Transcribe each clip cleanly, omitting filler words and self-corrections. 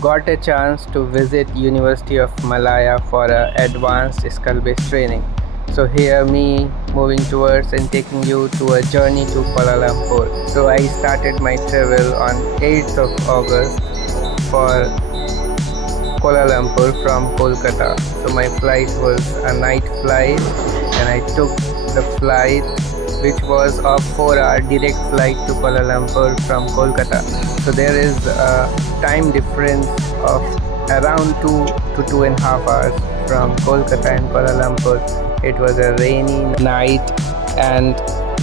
got a chance to visit University of Malaya for a advanced skill-based training. So here me moving towards and taking you to a journey to Kuala Lumpur. So I started my travel on 8th of August for Kuala Lumpur from Kolkata. So my flight was a night flight and I took the flight which was a 4-hour direct flight to Kuala Lumpur from Kolkata. So there is a time difference of around 2 to 2.5 hours from Kolkata and Kuala Lumpur. It was a rainy night and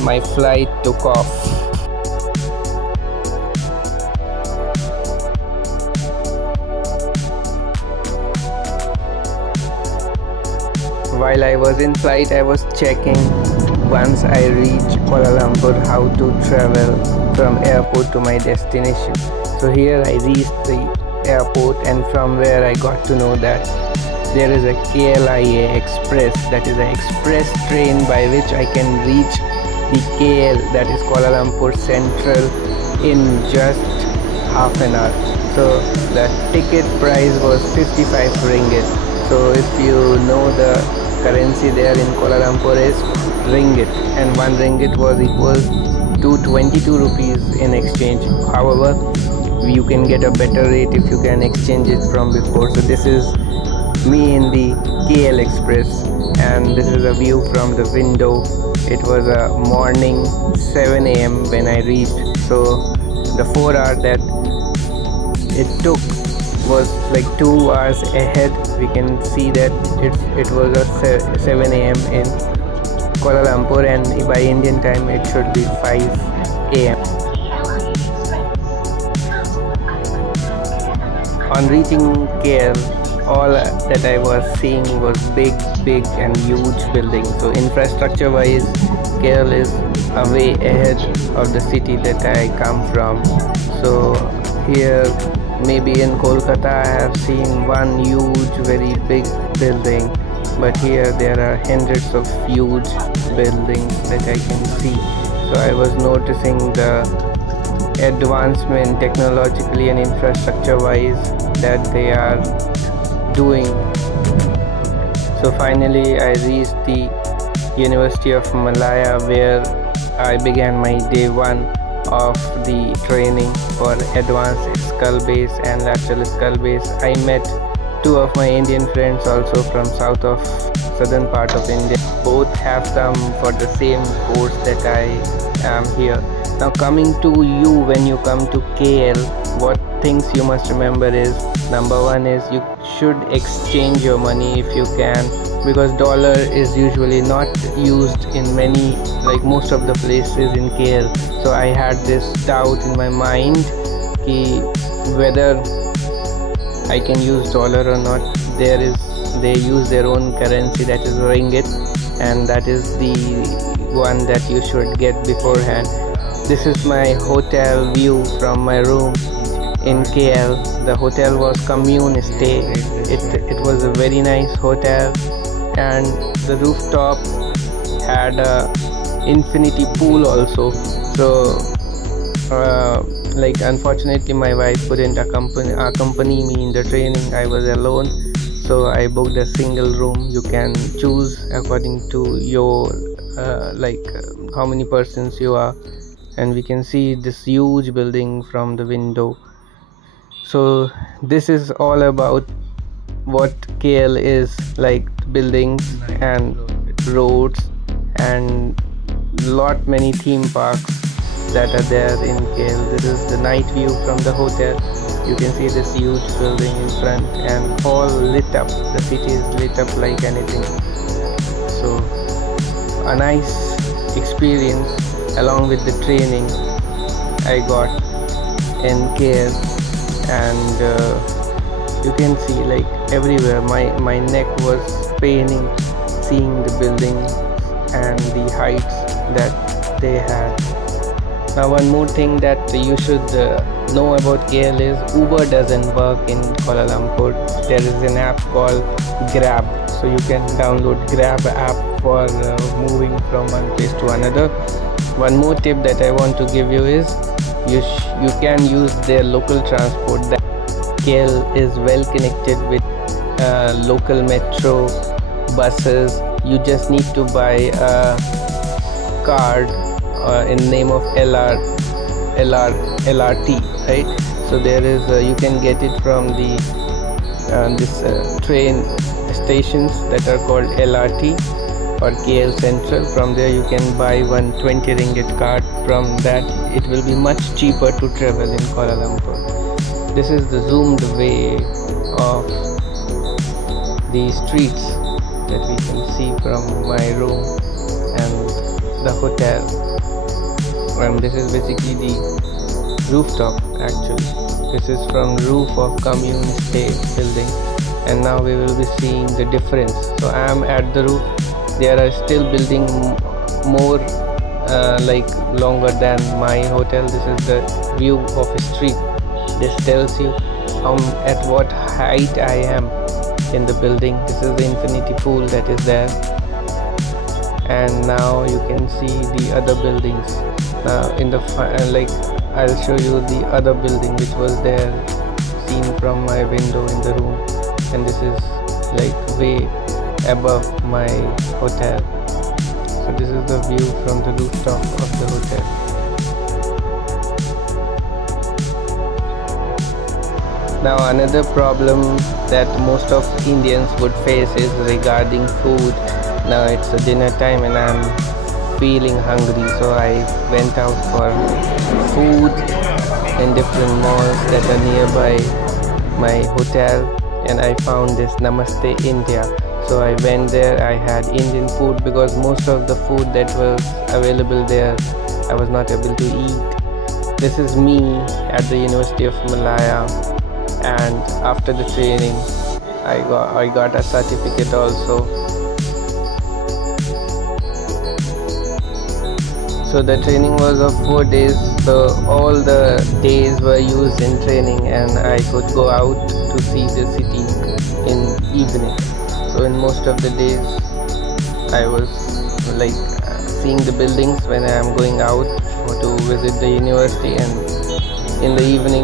my flight took off. While I was in flight, I was checking once I reach Kuala Lumpur how to travel from airport to my destination. So here I reached the airport and from where I got to know that there is a KLIA Express, that is an express train by which I can reach the KL, that is Kuala Lumpur Central, in just half an hour. So the ticket price was 55 ringgit. So if you know the currency there in Kuala Lumpur is ringgit, and 1 ringgit was equal to 22 rupees in exchange. However, you can get a better rate if you can exchange it from before. So this is me in the KL Express and this is a view from the window. It was a morning 7 a.m. when I reached. So the 4 hour that it took was like 2 hours ahead. We can see that it was a 7 a.m. in Kuala Lumpur and by Indian time it should be 5 a.m. On reaching KL, all that I was seeing was big and huge buildings. So infrastructure wise, KL is a way ahead of the city that I come from. So here, maybe in Kolkata I have seen one huge very big building, but here there are hundreds of huge buildings that I can see. So I was noticing the advancement technologically and infrastructure wise that they are doing. So finally I reached the University of Malaya where I began my day 1 of the training for advanced skull base and lateral skull base. I met 2 of my Indian friends also from southern part of India. Both have come for the same course that I am here. Now coming to you, when you come to KL, what things you must remember is, number 1 is you should exchange your money if you can, because dollar is usually not used in many, like most of the places in KL. So I had this doubt in my mind whether I can use dollar or not. They use their own currency, that is ringgit, and that is the one that you should get beforehand. This is my hotel view from my room in KL. The hotel was commune stay. It was a very nice hotel and the rooftop had a infinity pool also. So like unfortunately my wife couldn't accompany me in the training. I was alone, so I booked a single room. You can choose according to your how many persons you are, and we can see this huge building from the window. So this is all about what KL is like, buildings and roads and many theme parks that are there in KL. This is the night view from the hotel. You can see this huge building in front and all lit up. The city is lit up like anything. So a nice experience along with the training I got in KL, and you can see like everywhere my neck was paining seeing the buildings and the heights that they had. Now one more thing that you should know about KL is Uber doesn't work in Kuala Lumpur. There is an app called Grab, so you can download Grab app for moving from one place to another. One more tip that I want to give you is you can use their local transport. KL is well connected with local metro buses. You just need to buy a card in name of LRT, right? So there is you can get it from the this train stations that are called LRT or KL Central. From there you can buy one 20 ringgit card. From that it will be much cheaper to travel in Kuala Lumpur. This is the zoomed way of the streets that we can see from my room and the hotel. And this is basically the rooftop actually. This is from roof of commune stay building, and now we will be seeing the difference. So I am at the roof. There are still building more like longer than my hotel. This is the view of a street. This tells you at what height I am in the building. This is the infinity pool that is there, and now you can see the other buildings. Now in the like I'll show you the other building which was there seen from my window in the room, and this is like way above my hotel. So this is the view from the rooftop of the hotel. Now another problem that most of Indians would face is regarding food. Now it's a dinner time and I'm feeling hungry, so I went out for food in different malls that are nearby my hotel, and I found this Namaste India. So I went there. I had Indian food because most of the food that was available there I was not able to eat. This is me at the University of Malaya, and after the training I got a certificate also. So the training was of 4 days, so all the days were used in training, and I could go out to see the city in evening. So in most of the days I was like seeing the buildings when I am going out to visit the university, and in the evening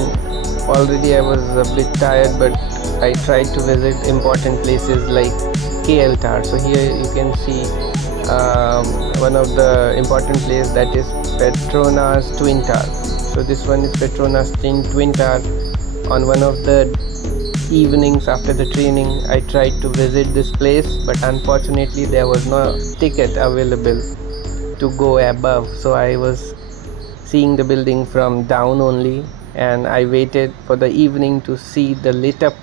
already I was a bit tired, but I tried to visit important places like KL Tower. So here you can see one of the important places, that is Petronas Twin Tower. So this one is Petronas Twin Tower. On one of the evenings after the training I tried to visit this place, but unfortunately there was no ticket available to go above, so I was seeing the building from down only, and I waited for the evening to see the lit up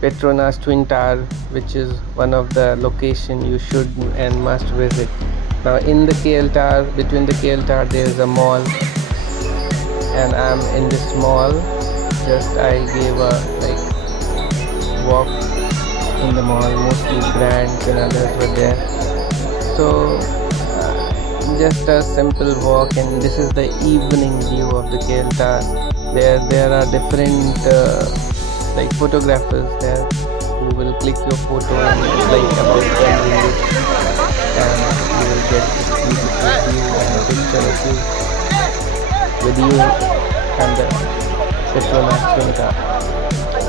Petronas Twin Tower, which is one of the location you should and must visit. Now in the KL Tower, between the KL Tower there is a mall, and I'm in this mall. Just I gave a like walk in the mall, mostly brands and others were there. So just a simple walk, and this is the evening view of the KL Tower. There are different like photographers there who will click your photo and like about 10 minutes, and you will get this beautiful view and a picture of you with you and the Petronas Twin Tower.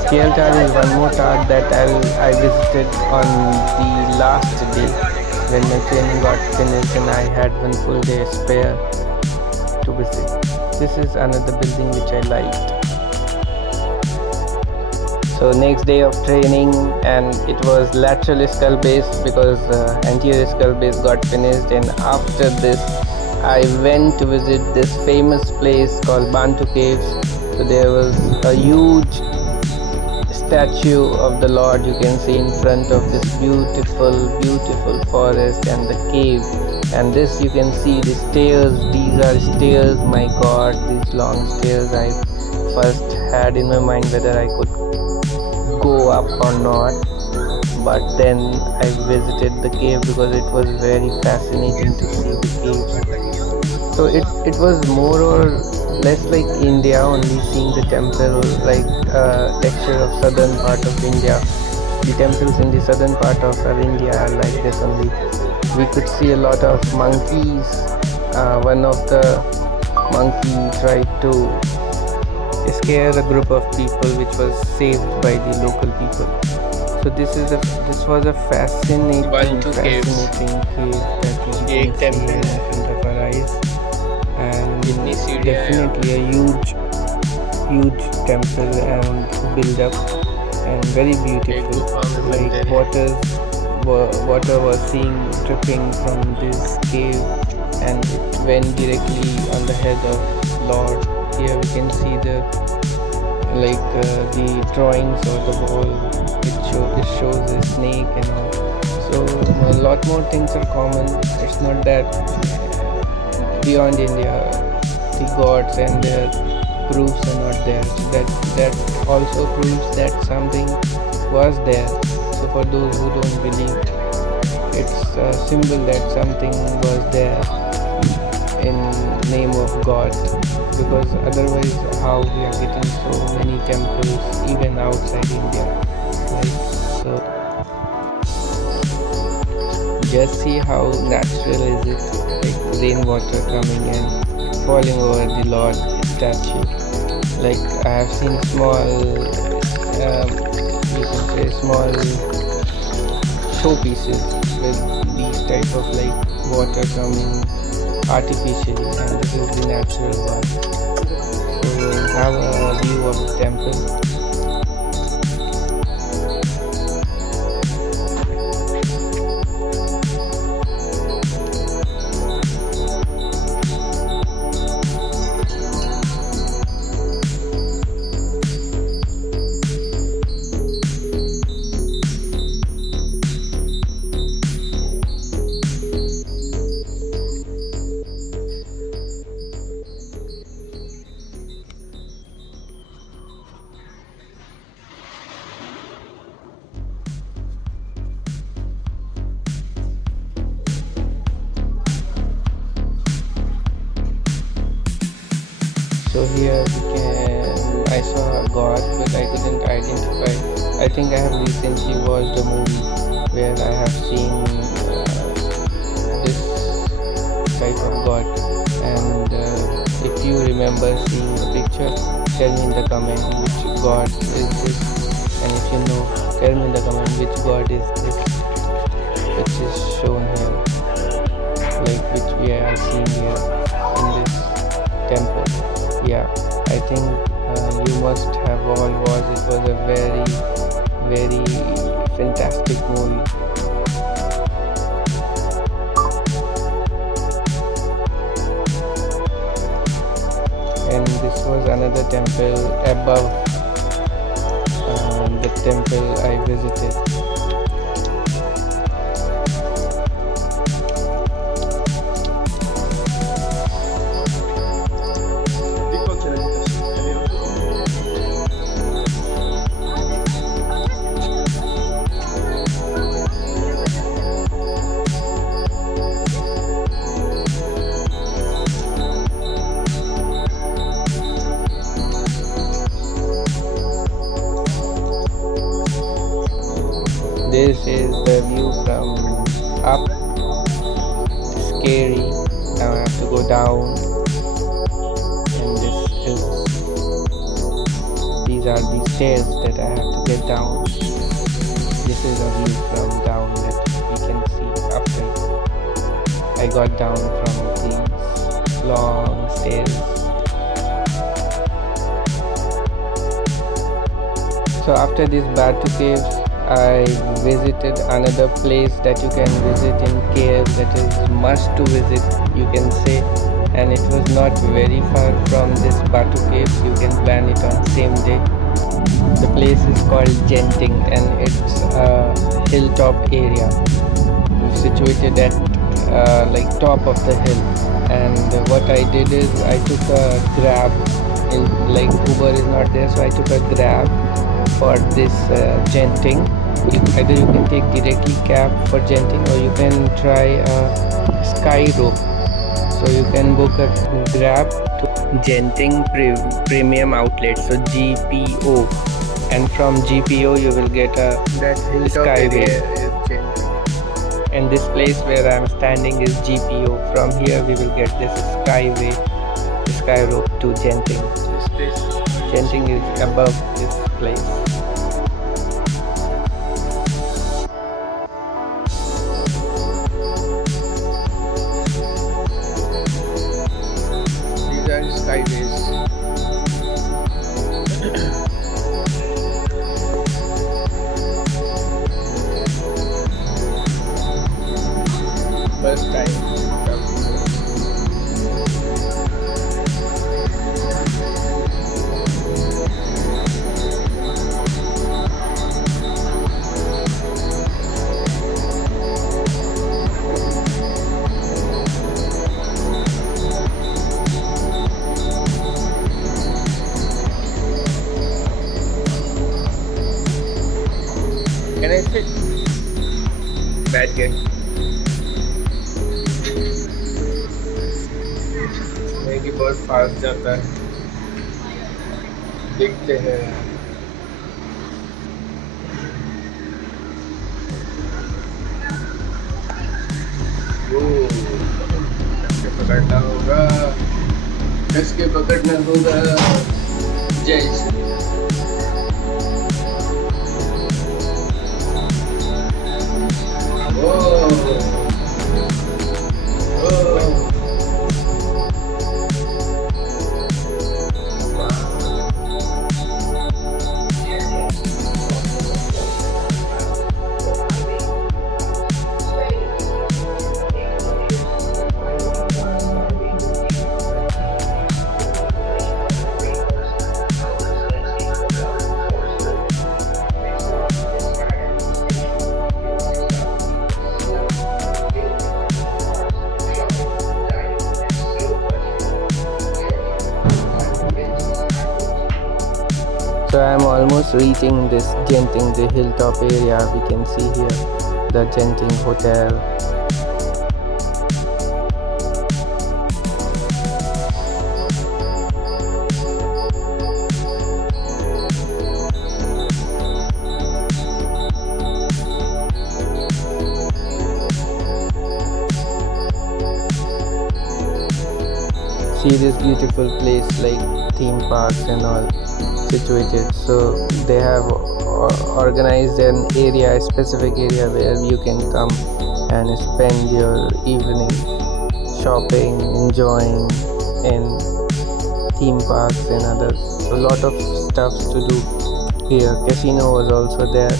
KL Tower is one more tower that I visited on the last day when my training got finished and I had one full day spare to visit. This is another building which I liked. So next day of training, and it was lateral skull base because anterior skull base got finished, and after this I went to visit this famous place called Bantu Caves. So there was a huge statue of the Lord you can see in front of this beautiful forest and the cave, and this you can see the stairs. These are stairs, my god, these long stairs. I first had in my mind whether I could go up or not, but then I visited the cave because it was very fascinating to see the caves. So it was more or less like India, only seeing the temple like texture of southern part of India. The temples in the southern part of our India are like this only. We could see a lot of monkeys. One of the monkey tried to scare a group of people which was saved by the local people. So this was a fascinating cave that we एक can see temple in है front of our eyes, and कितनी सीढ़ियाँ हैं यहाँ definitely a huge temple and build up and very पे एक beautiful. गुफा में Like मंदिर है water was seen dripping from this cave, and it went directly on the head of Lord. Here we can see the the drawings or the wall. It shows a snake and all. So a lot more things are common. It's not that beyond India the gods and their proofs are not there. So that also proves that something was there. So for those who don't believe, it's a symbol that something was there in name of God, because otherwise how we are getting so many temples even outside India, right? So just see how natural is it, like rainwater coming and falling over the Lord statue. Like I have seen small you can say small showpieces with these type of like water coming artificially, and this is the natural one. So have a view of the temple. So here I saw a god, but I couldn't identify. I think I have recently watched a movie where I have seen this type of god, and if you remember seeing the picture, tell me in the comment which god is this, and if you know, tell me in the comment which god is this which is shown here, like which we are seeing here in this temple. Yeah, I think you must have all watched. It was a very fantastic movie. And this was another temple above the temple I visited. This is the view from up. Scary. Now I have to go down, and these are the stairs that I have to get down. This is a view from down that we can see after I got down from these long stairs. So after these Batu caves, I visited another place that you can visit in KL, that is must to visit, you can say, and it was not very far from this Batu caves. You can plan it on same day. The place is called Genting, and it's a hilltop area situated at like top of the hill. And what I did is I took a grab in, like Uber is not there, so I took a grab for this Genting. Either you can take directly cab for Genting, or you can try a sky rope. So you can book a grab to Genting Premium Outlet, so GPO, and from GPO you will get a skyway. And this place where I am standing is GPO. From here we will get this skyway, sky rope to Genting. This place Genting is above this place. These are skyways. First time. Can I sit? Bad guy. Maggi बहुत fast जाता है. देखते हैं. कैसे पकड़ना होगा? कैसे पकड़ना होगा? जय Shri. So I am almost reaching this Genting, the hilltop area. We can see here the Genting hotel. See this beautiful place like theme parks and all situated. So they have organized an area, a specific area where you can come and spend your evening shopping, enjoying in theme parks and others. So a lot of stuff to do here. Casino was also there,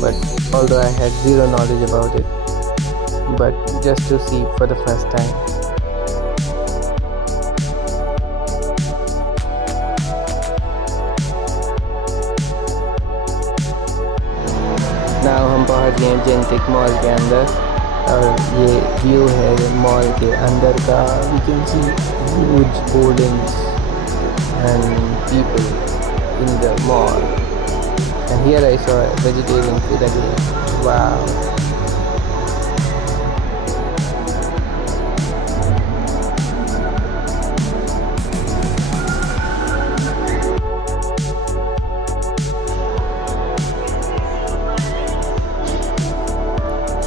but although I had zero knowledge about it, but just to see for the first time. Now हम पहुंच गए genetic mall के अंदर और ये view है mall के अंदर का. We can see huge hoardings and people in the mall and here I saw vegetarian food again. Wow.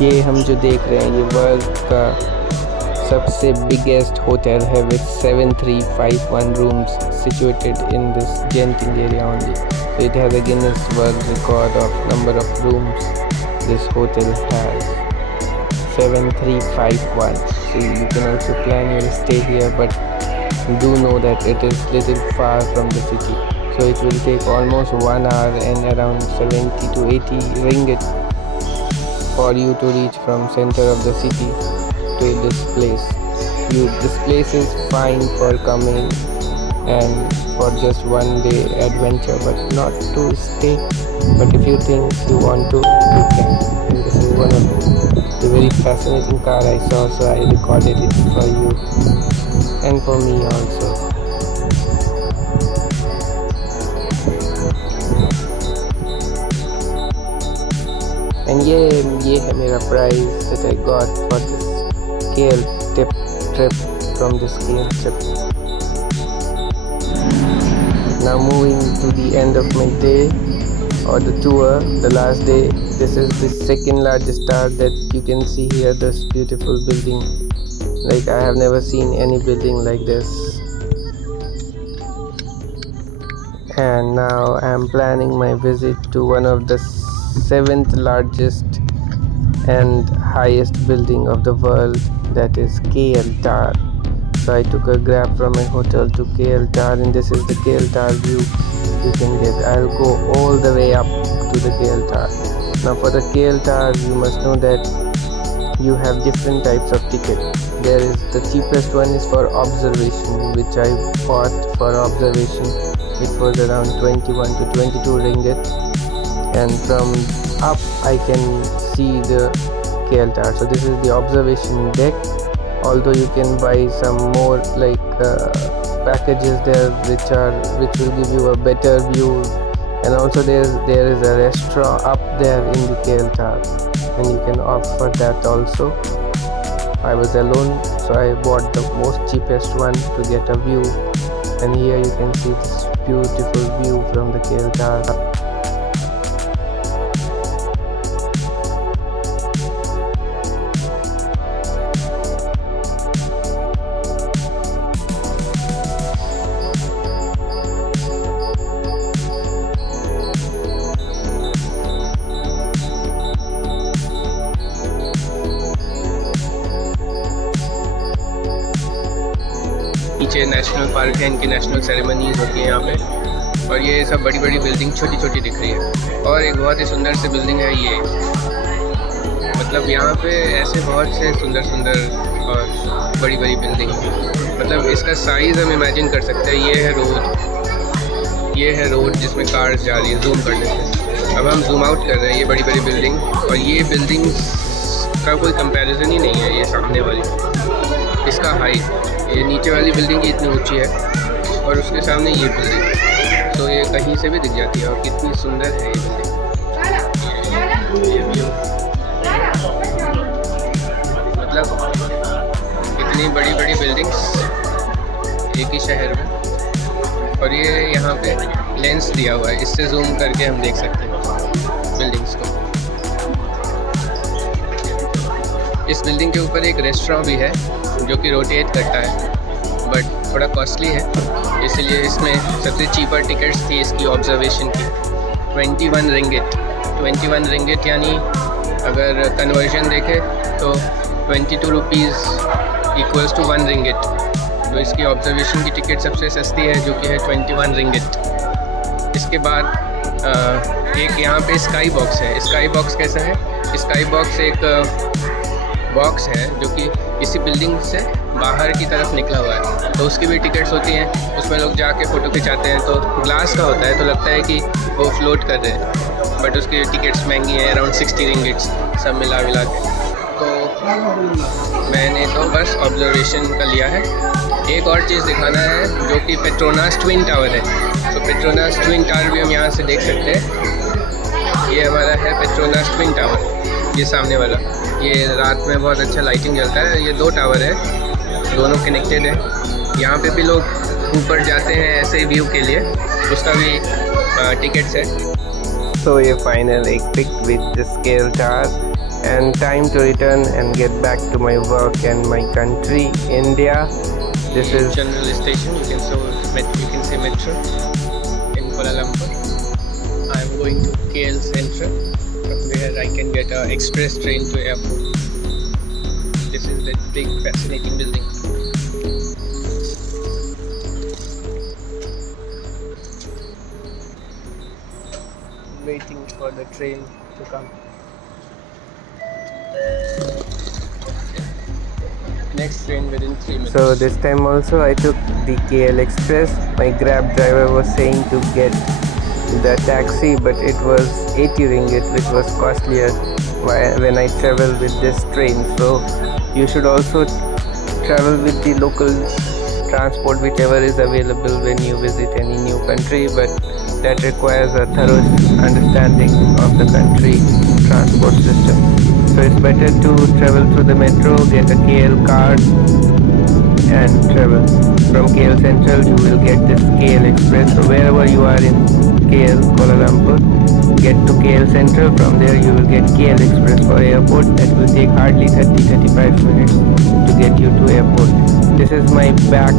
ये हम जो देख रहे हैं ये वर्ल्ड का सबसे बिगेस्ट होटल है with 7351 rooms situated in this Genting area only. So it has a Guinness World Record of number of rooms this hotel has. 7351. So you can also plan your stay here, but do know that it is little far from the city. So it will take almost 1 hour and around 70 to 80 ringgit for you to reach from center of the city to this place. This place is fine for coming and for just one day adventure, but not to stay. But if you think you want to, you can. And this is one of the very fascinating car I saw, so I recorded it for you and for me also. And ये है मेरा prize that I got for this KL trip from this KL trip. Now moving to the end of my day or the tour, the last day. This is the second largest tower that you can see here. This beautiful building, like I have never seen any building like this. And now I am planning my visit to one of the seventh largest and highest building of the world, that is KL Tower. So I took a grab from my hotel to KL Tower, and this is the KL Tower view you can get. I'll go all the way up to the KL Tower. Now for the KL Tower, you must know that you have different types of ticket. There is the cheapest one is for observation, which I bought for observation. It was around 21 to 22 ringgit, and from up I can see the KL Tower. So this is the observation deck. Although you can buy some more packages there which will give you a better view, and also there is a restaurant up there in the KL Tower, and you can opt for that also. I was alone, so I bought the most cheapest one to get a view, and here you can see this beautiful view from the KL Tower. नीचे national park है, इनकी national ceremonies होती है यहाँ पे, और ये सब बड़ी बड़ी बिल्डिंग छोटी छोटी दिख रही है। और एक बहुत ही सुंदर सी बिल्डिंग है ये, मतलब यहाँ पे ऐसे बहुत से सुंदर सुंदर और बड़ी बड़ी बिल्डिंग, मतलब इसका साइज़ हम इमेजिन कर सकते हैं। ये है रोड जिसमें कार्स जा रही है जूम करने से। अब हम जूम आउट कर रहे हैं, ये बड़ी बड़ी बिल्डिंग, और ये बिल्डिंग का कोई कंपैरिजन ही नहीं है। ये सामने वाली, इसका हाइट, ये नीचे वाली बिल्डिंग की इतनी ऊंची है, और उसके सामने ये बिल्डिंग, तो ये कहीं से भी दिख जाती है। और कितनी सुंदर है ये बिल्डिंग, मतलब इतनी बड़ी बड़ी बिल्डिंग्स एक ही शहर में, और ये यहाँ पे लेंस दिया हुआ है, इससे जूम करके हम देख सकते हैं बिल्डिंग्स को। इस बिल्डिंग के ऊपर एक रेस्टोरेंट भी है जो कि रोटेट करता है, बट थोड़ा कॉस्टली है, इसलिए इसमें सबसे चीपर टिकट्स थी इसकी ऑब्जर्वेशन की 21 रिंगिट। 21 रिंगिट यानी अगर कन्वर्जन देखें तो 22 रुपीज़ इक्वल्स टू 1 रिंगिट। तो इसकी ऑब्जर्वेशन की टिकट सबसे सस्ती है, जो कि है 21 रिंगिट। इसके बाद एक यहाँ पे स्काई बॉक्स है। स्काई बॉक्स कैसा है? स्काई बॉक्स एक बॉक्स है जो कि इसी बिल्डिंग से बाहर की तरफ निकला हुआ है, तो उसकी भी टिकट्स होती हैं। उसमें लोग जाके फ़ोटो खिंचाते हैं, तो ग्लास का होता है, तो लगता है कि वो फ्लोट कर रहे हैं, बट उसकी टिकट्स महंगी हैं, अराउंड 60 रिंगिट्स सब मिला के। तो मैंने तो बस ऑब्जर्वेशन का लिया है। एक और चीज़ दिखाना है जो कि पेट्रोनास ट्विन टावर है। तो पेट्रोनास ट्विन टावर भी हम यहाँ से देख सकते हैं। ये हमारा है पेट्रोनास ट्विन टावर, ये सामने वाला। ये रात में बहुत अच्छा लाइटिंग जलता है। ये 2 टावर है, दोनों कनेक्टेड है। यहाँ पे भी लोग ऊपर जाते हैं ऐसे व्यू के लिए, उसका भी टिकट्स है। So a final pic with the scale tower, and time to return and get back to my work and my country, India. This is general station. You can say metro in Kuala Lumpur. I am going to KL Central, from where I can get an express train to airport. This is that big fascinating building. Waiting for the train to come. Next train within 3 minutes. So this time also I took the KL Express. My Grab driver was saying to get the taxi, but it was 80 ringgit, which was costlier when I travel with this train. So you should also travel with the local transport, whichever is available when you visit any new country, but that requires a thorough understanding of the country transport system. So it's better to travel through the metro, get a KL card and travel. From KL Central you will get this KL Express. So wherever you are in KL, Kuala Lumpur, get to KL Central. From there you will get KL Express for airport. That will take hardly 30-35 minutes to get you to airport. This is my back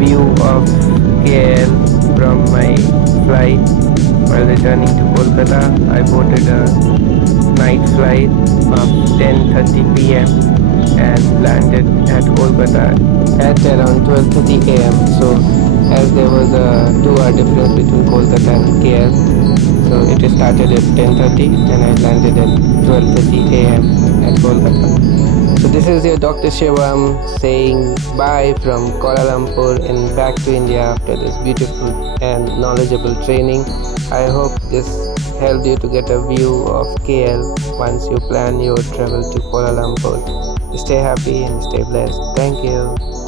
view of KL from my flight while returning to Kolkata. I boarded a night flight of 10:30 p.m. and landed at Kolkata at around 12:30 a.m. So as there was a 2-hour difference between Kolkata and KL, so it started at 10:30 and I landed at 12:30 a.m. at Kolkata. So this is your Dr. Shivam saying bye from Kuala Lumpur and back to India after this beautiful and knowledgeable training. I hope this helped you to get a view of KL once you plan your travel to Kuala Lumpur. Stay happy and stay blessed. Thank you.